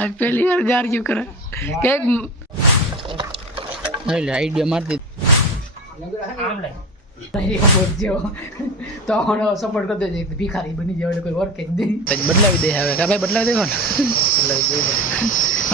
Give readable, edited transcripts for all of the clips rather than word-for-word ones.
આ પેલી યાર ગાર્યું કરે કે આઈડિયા મારતી તો સપોર્ટ કરી દેજે ભિખારી બની જાય કોઈ વર્ક જ નહીં બદલાવી દે હવે ભાઈ બદલાવી દે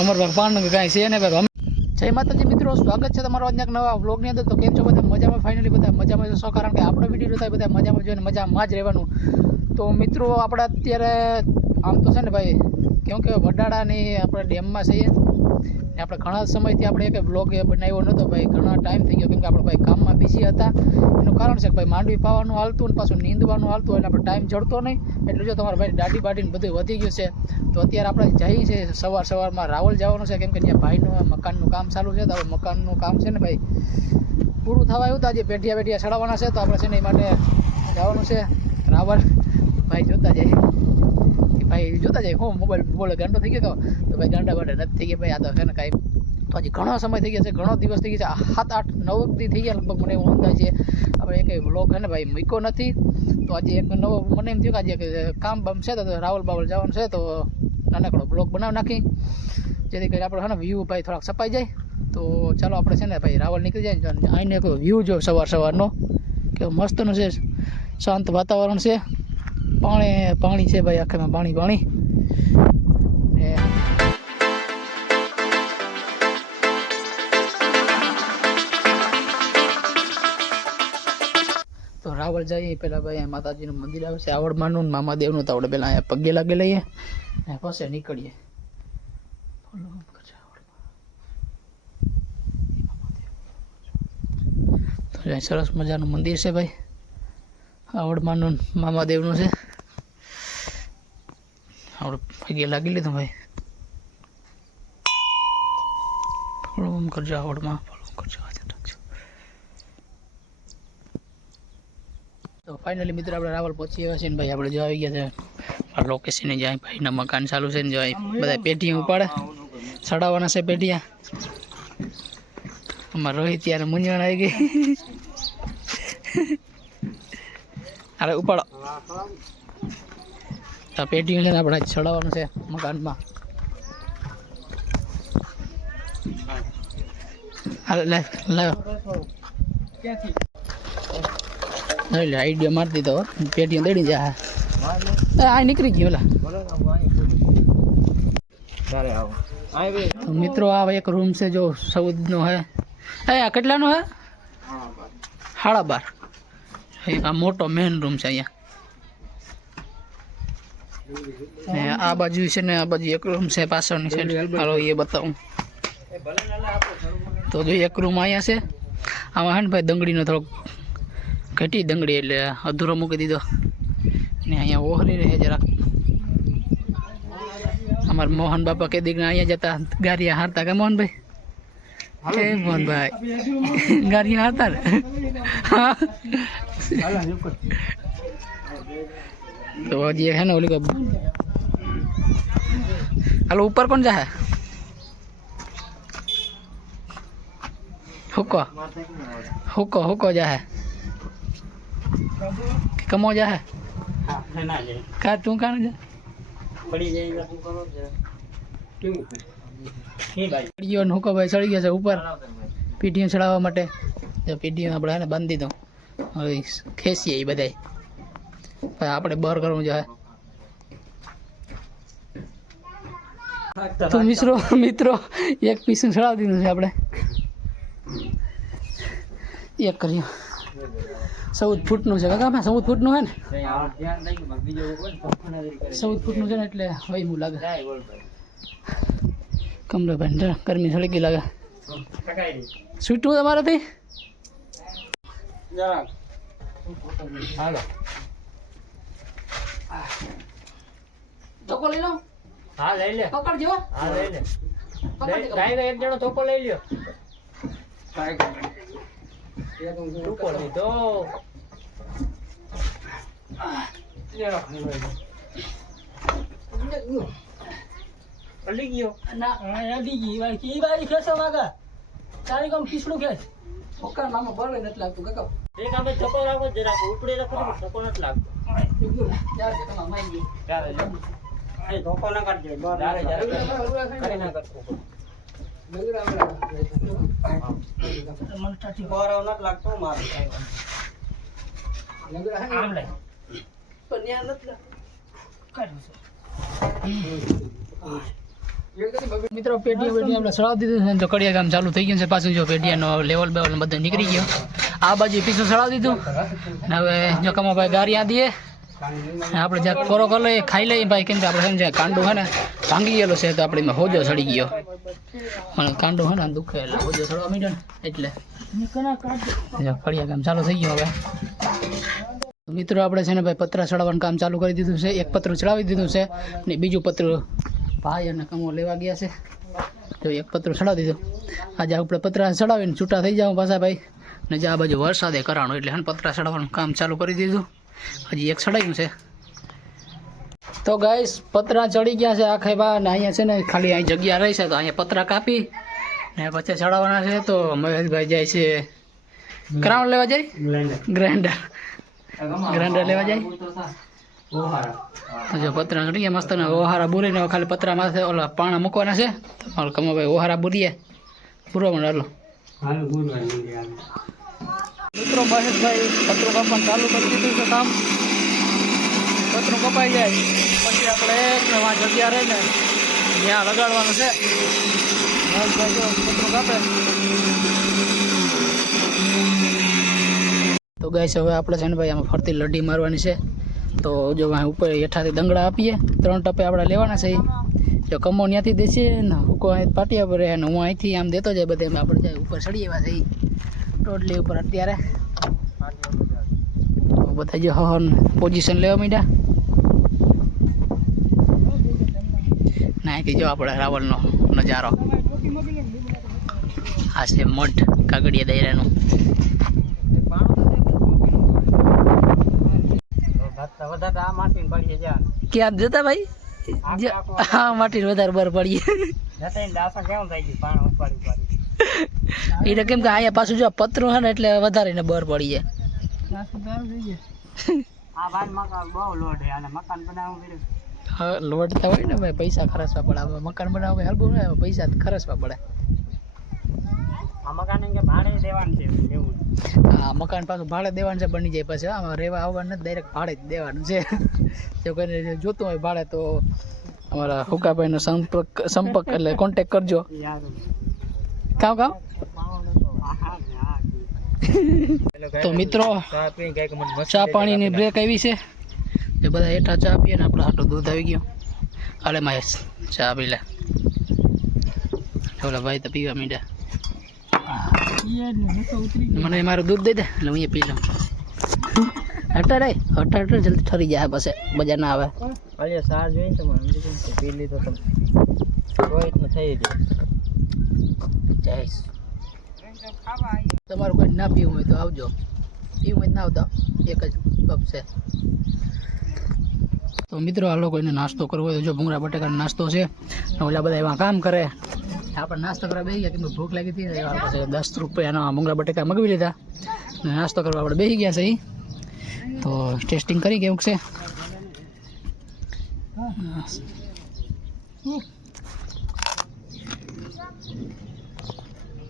અમાર ભાગ પાન કાંઈ છે ને ભાઈ. જય માતાજી મિત્રો, સ્વાગત છે તમારો આજના નવા વ્લોગની અંદર. તો કેમ છો બધા? મજામાં? ફાઇનલી બધા મજામાં જશો, કારણ કે આપણો વિડીયો જોતા બધા મજામાં જોઈને મજામાં જ રહેવાનું. તો મિત્રો આપણે અત્યારે આમ તો છે ને ભાઈ કેમ કે વડાળાની આપણે ડેમમાં છીએ ને આપણે ઘણા સમયથી આપણે એક વ્લોગ બનાવ્યો નહોતો ભાઈ, ઘણા ટાઈમ થઈ ગયો કેમ કે આપણે ભાઈ કામમાં બિઝી હતા. એનું કારણ છે કે ભાઈ માંડવી પાવાનું હાલતું ને પાછું નીંદવાનું હાલતું એટલે આપણે ટાઈમ જડતો નહીં. એટલે જો તમારા ભાઈ દાઢી બાડીને બધું વધી ગયું છે. તો અત્યારે આપણે જઈએ છીએ સવારમાં રાવલ જવાનું છે કેમ કે ત્યાં ભાઈનું મકાનનું કામ ચાલુ છે. તો હવે મકાનનું કામ છે ને ભાઈ પૂરું થવા આવ્યું તો આજે પેઢિયા ચડાવવાના છે. તો આપણે છે ને એ માટે જવાનું છે રાવલ. ભાઈ જોતા જાય હું મોબાઈલ ગાંડો થઈ ગયો તો ભાઈ ગાંડા બાંડા નથી થઈ ગયા ભાઈ. આ તો છે ને કાંઈ તો હજી ઘણો સમય થઈ ગયા છે, ઘણો દિવસ થઈ ગયા છે, 7-8-9 દી થઈ ગયા લગભગ મને એવું અંદાજ છે. આપણે એક વ્લોગ છે ને ભાઈ મૂક્યો નથી. તો આજે એક નવો મને એમ થયું કે આજે કામ બામ છે તો રાવલ બાવલ જવાનું છે તો નાનકડો બ્લોગ બનાવી નાખી જેથી કરી આપણે છે ને વ્યૂ ભાઈ થોડાક છપાઈ જાય. તો ચાલો આપણે છે ને ભાઈ રાવલ નીકળી જાય આઈને એક વ્યૂ જો સવારનો કે મસ્તનું છે, શાંત વાતાવરણ છે, પાણી છે ભાઈ, આખામાં પાણી ને તો રાવલ જઈએ પેલા ભાઈ માતાજીનું મંદિર આવે છે આવડમાનું મામાદેવનું. તો આપણે પેલા અહીંયા પગે લાગે લઈએ ને પછી નીકળીએ. તો સરસ મજાનું મંદિર છે ભાઈ, આવડમાનું મામાદેવનું છે. આપણે પગે લાગી લીધું ભાઈ. ફોલો કરજો આવડમાં, ફોલો કરજો. તો ફાઇનલી મિત્રો આપણે રાવલ પહોંચી ગયા છે ને ભાઈ આપણે જો આવી ગયા છે આ લોકેશને જ્યાં ભાઈના મકાન ચાલુ છે ને જો બધા પેઢીઓ ઉપાડે ચડાવવાના છે પેઢિયા. અમારે રોહિત ત્યારે મૂંઝવણ આવી ગઈ. અરે ઉપાડો આ પેઢીઓ છે ને આપણે ચડાવવાનું છે મકાનમાં. આઈડિયા મારી દીધો પેટીઓ દડી જાય. આ નીકળી ગયો ઓલા. તો મિત્રો આ એક રૂમ છે જો 14 નો હે. આ કેટલાનો હે? 12.5. આ મોટો મેઇન રૂમ છે અહીંયા. ને આ બાજુ છે ને આ બાજુ એક રૂમ છે પાછળની સાઈડ. હાલો એ બતાવું. તો જો એક રૂમ અહીંયા છે. આમાં હે ને ભાઈ દંગડીનો થોડોક ઘટી દંગડી એટલે અધૂરો મૂકી દીધો ને અહીંયા ઓહરી રહે જરાક. અમારા મોહન બાપા કે દીકરા અહીંયા જતા ગારિયા હારતા કે મોહનભાઈ? હે મોહનભાઈ ગારિયા હારતા ને? તો હજી હે ને ઓલી હાલો ઉપર કોણ જાય? હુકો જાય કમો જાય કા તું કાને જા પડી જાય પીડીઓ હુકો ભાઈ ચડી ગયા છે ઉપર પીડીઓ ચડાવવા માટે. પીડીઓ આપણે ને બાંધી દો હવે ખેંચીએ એ બધાય આપણે બર કરવું જોઈએ. તો મિત્રો એક પીસ ચડાવી દીધું છે આપણે. એક કર્યું 14 ફૂટનું છે કાકા. 14 ફૂટનું હે ને? 14 ફૂટનું છે ને એટલે વહીમું લાગે. કમરે ભાઈ ગરમી સળગી લાગે. સ્વીટનું તમારાથી ધોકો લઈ લો. હા લઈ લે. પકડજો. હા લઈ લે. ગાય એક જણો ધોકો લઈ લ્યો. ધોકો લીધો. અડી ગયો ના અડી ગઈ ભાઈ કી ભાઈ ખેસો માગા તારી કોમ પીસડું ખેસ ઓકા મામા બળવે નથી લાગતું કાકા. એક આપણે ધોકો રાખો જરા ઉપડે રાખો ધોકો નથી લાગતો. યાર કે તમા માંગી યાર ધોકો ના કાઢજો બહાર ના કાઢો બહાર નથી લાગતો મારે આમ લે પણ ન્યા નથી મિત્રો પેઢી આપણે સળાવી દીધું છે તો કડિયા કામ ચાલુ થઈ ગયું છે પાછું જો પેઢિયાનો લેવલ બેવલ બધું નીકળી ગયો આ બાજુ પીછું સળાવી દીધું ને હવે જો કમાભાઈ ગારી આ દઈએ આપણે જ્યાં ખોરો કરી લઈએ ખાઈ લઈએ ભાઈ કેમ કે આપણે સમજે કાંડું છે ને ભાંગી ગયેલું છે તો આપણે એમાં હોજો સડી ગયો પણ કાંડું છે ને દુખે એટલે હોજો સડવા માંડ્યો ને એટલે કડિયા કામ ચાલુ થઈ ગયું હવે મિત્રો આપણે છે ને ભાઈ પતરા ચડાવવાનું કામ ચાલુ કરી દીધું છે એક પતરું ચડાવી દીધું છે ને બીજું પતરું ભાઈ અને કમો લેવા ગયા છે તો એક પતરું ચડાવી દીધું આજે આપણે પતરા ચડાવીને છૂટા થઈ જાવ પાછા ભાઈ ને જે આ બાજુ વરસાદે કરાણું એટલે હે પતરા ચડાવવાનું કામ ચાલુ કરી દીધું હજી એક ચડાવ્યું છે તો ગાઈસ પતરા ચડી ગયા છે આખે બા ને અહીંયા છે ને ખાલી અહીં જગ્યા રહી છે તો અહીંયા પતરા કાપી ને પછી ચડાવવાના છે તો મહેશભાઈ જાય છે ક્રાઉન લેવા જાય ગ્રાઇન્ડર લેવા જાય જો પતરા ચડી ગયા મસ્ત ને ઓહારા બુરીને ખાલી પતરા માથે ઓલા પાણા મૂકવાના છે તો કમાભાઈ ઓહારા બુરીએ પૂરવા માંડે હાલો મિત્રો મહેશભાઈ પતરું કાપવાનું ચાલુ કરી દીધું છે કામ પતરું કપાઈ જાય પછી આપણે વાં જગ્યા રહે ને ત્યાં લગાડવાનું છે મહેશભાઈ જો પતરું કાપે તો ગાઈસ હવે આપણે છે ને ભાઈ આમાં ફરતી લઢી મારવાની છે તો જો ઉપર હેઠાથી દંગડા આપીએ 3 ટપે આપણે લેવાના છે જો કમો ત્યાંથી દેશે ને હુકો અહીં પાટિયા પર રહે ને હું અહીંથી આમ દેતો જાય બધે આપણે જાય ઉપર ચડી એવા જઈ ટોટલી ઉપર અત્યારે બધા જો હન પોઝિશન લેવા માંડ્યા નાખી જો આપણે રાવલનો નજારો આ છે મઢ કાગડિયા દાયરાનું ક્યાં જતા ભાઈ હા માટી વધારે બર પડીએ એટલે કેમ કે અહીંયા પાછું જો પતરું છે ને એટલે વધારે ને બર પડી જાય હા લોટતા હોય ને ભાઈ પૈસા ખર્ચવા પડે હવે મકાન બનાવવા હલવું ને પૈસા ખર્ચવા પડે હા મકાન પાછું ભાડે દેવાનું છે બની જાય પછી આમાં રહેવા આવવાનું નથી ડાયરેક્ટ ભાડે જ દેવાનું છે જો કોઈને જોતું હોય ભાડે તો અમારા હુકાભાઈનો સંપર્ક એટલે કોન્ટેક કરજો કામ તો મિત્રો ચા પાણીની બ્રેક આવી છે એ બધા હેઠા ચા પીએ ને આપણે આટલું દૂધ આવી ગયું હાલે મહેશ ચા પી લે ઓલા ભાઈ તો પીવા માંડ્યા મને મારું દૂધ દઈ દે એટલે હું પી લઉં હટાર જલ્દી ઠરી જાય પછી બજાર ના આવે સાર જોઈને તમારે પી લીધો તમે થઈ જાય તમારું કોઈ ના પીવું હોય તો આવજો પીવું હોય ના આવતા એક જ કપ છે તો મિત્રો આ લોકોને નાસ્તો કરવો હોય તો જો ભૂંગળા બટાકાનો નાસ્તો છે ઓલા બધા એમાં કામ કરે આપણે નાસ્તો કરવા બેસી ગયા કેમ ભૂખ લાગી હતી પછી 10 રૂપિયાના ભૂંગળા બટાકા મગાવી લીધા અને નાસ્તો કરવા આપણે બેસી ગયા છે તો ટેસ્ટિંગ કરી કેવું છે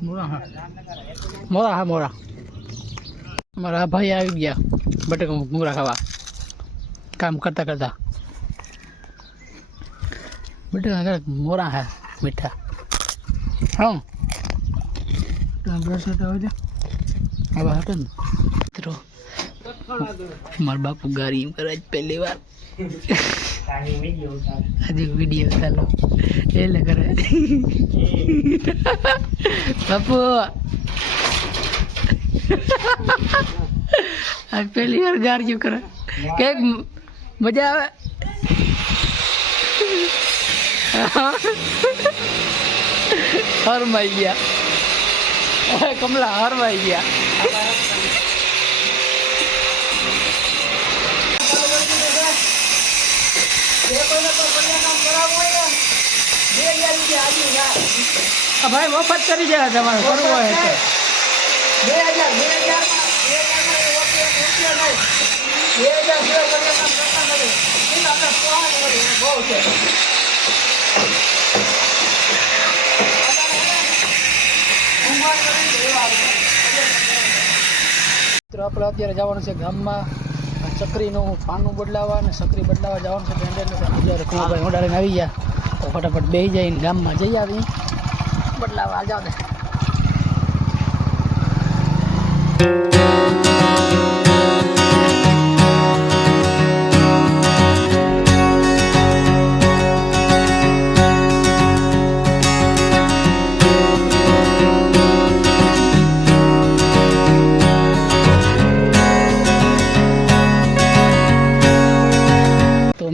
મોરા મારા ભાઈ આવી ગયા બટાકા ભૂંગળા ખાવા કામ કરતા કરતા બટાકા મોરા હે મીઠા હા બ્રશ હટાવે છે હવે હટે ને મિત્રો મારા બાપુ ગાડી કરે પહેલી વાર આજે વિડીયો ચાલો એટલે કરે બાપુ આ પહેલી વાર ગાડી કરે કેક મજા આવે હરમાઈ ગયા કમલા હરમાઈ ગયા ભાઈ મફત કરી દેવા તમારે કરવું હોય તો 2000 2000 મિત્રો આપણે અત્યારે જવાનું છે ગામમાં ચકરીનું પાનું બદલાવવા અને ચકરી બદલાવવા જવાનું છે અત્યારે કુમારભાઈ ઓડાડીને આવી ગયા તો ફટાફટ બેસી જઈને ગામમાં જઈ આવી બદલાવવા આ જાવ ને.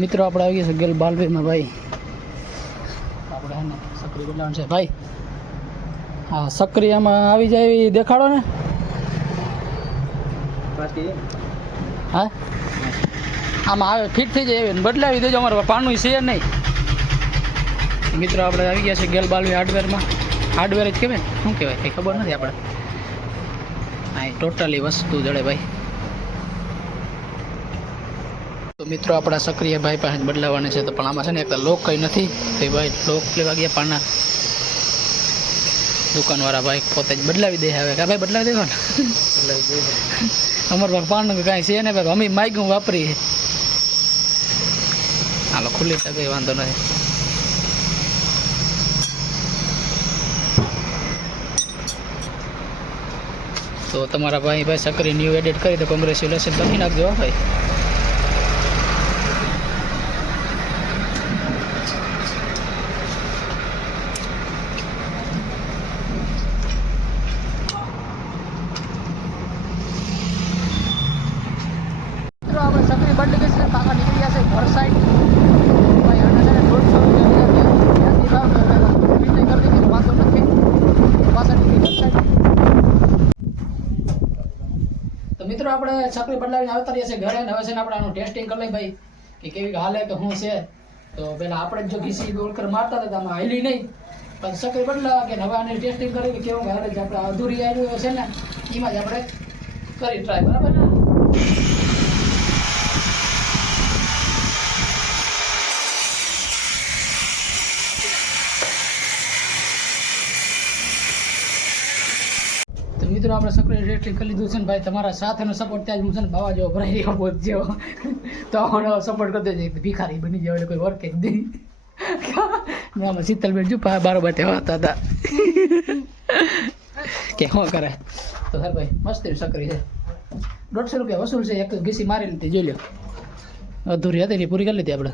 મિત્રો આપણે આવી ગયા છે ગેલ બાલવીરમાં ભાઈ આપણે એને સક્રિય બદલાવાનું છે ભાઈ. હા સક્રિયામાં આવી જાય એવી દેખાડો ને. હા આમાં આવે ફિટ થઈ જાય એવી બદલાવી દેજો અમારે પાનું છે નહીં. મિત્રો આપણે આવી ગયા છે ગેલ બાલવી હાર્ડવેરમાં. હાર્ડવેર જ કહેવાય શું કહેવાય કંઈ ખબર નથી આપણે. હા ટોટલી વસ્તુ જડે ભાઈ. તો મિત્રો આપણા સક્રિય ભાઈ પાસે બદલાવાના છે તો પણ આમાં છે ને એક લોક કંઈ નથી તો ભાઈ લોક લેવા ગયા પાના દુકાનવાળા ભાઈ પોતે જ બદલાવી દે. હવે કા ભાઈ બદલાવી દેવા ને અમારા પાસે પાનું કાંઈ છે ને ભાઈ અમે માઇકું વાપરીએ. હાલો ખુલ્લી છે કંઈ વાંધો નથી. તો તમારા ભાઈ સક્રિય ન્યૂ એડિટ કરી તો કોંગ્રેચ્યુલેશન લખી નાખજો ભાઈ. આપણે સક્રિય બદલી ગઈ છે કાકા નીકળી ગયા છે ઘર સાઈડ ભાઈ આને છે ને 150 કરી દીધી વાંધો નથી પાછા નીકળી ઘર સાઈડ. તો મિત્રો આપણે સક્રિય બદલાવીને આવતા રહ્યા છે ઘરે. હવે છે ને આપણે આનું ટેસ્ટિંગ કરી લઈએ ભાઈ કે કેવી હાલે કે શું છે. તો પહેલાં આપણે જો ઘીસી દોડકર મારતા હતા આમાં હાલી નહીં પણ સક્રિય બદલાવા કે હવે આને ટેસ્ટિંગ કરી કે કેવું હાલે છે. આપણે અધૂરી આવ્યું છે ને એમાં જ આપણે કરી ટ્રાય બરાબર ને. મિત્રો આપણે સક્રિય ટેસ્ટિંગ કરી લીધું છે ને ભાઈ. તમારા સાથેનો સપોર્ટ ત્યાં જ હું છે ને બાવા જેવો ભરાઈ રહ્યો પોત જેવો તો મને સપોર્ટ કરી દેજો. ભિખારી બની જાય એટલે કોઈ વર્કે જ નહીં. આમાં શીતલબેન જો બારોબાર તેવા હતા કે શું કરે. તો સર ભાઈ મસ્ત સક્રિય છે. 150 રૂપિયા વસૂલ છે. એક ઘીસી મારી લીધી જોઈ લો. અધૂરી હતી ને પૂરી કરી લીધી આપણે.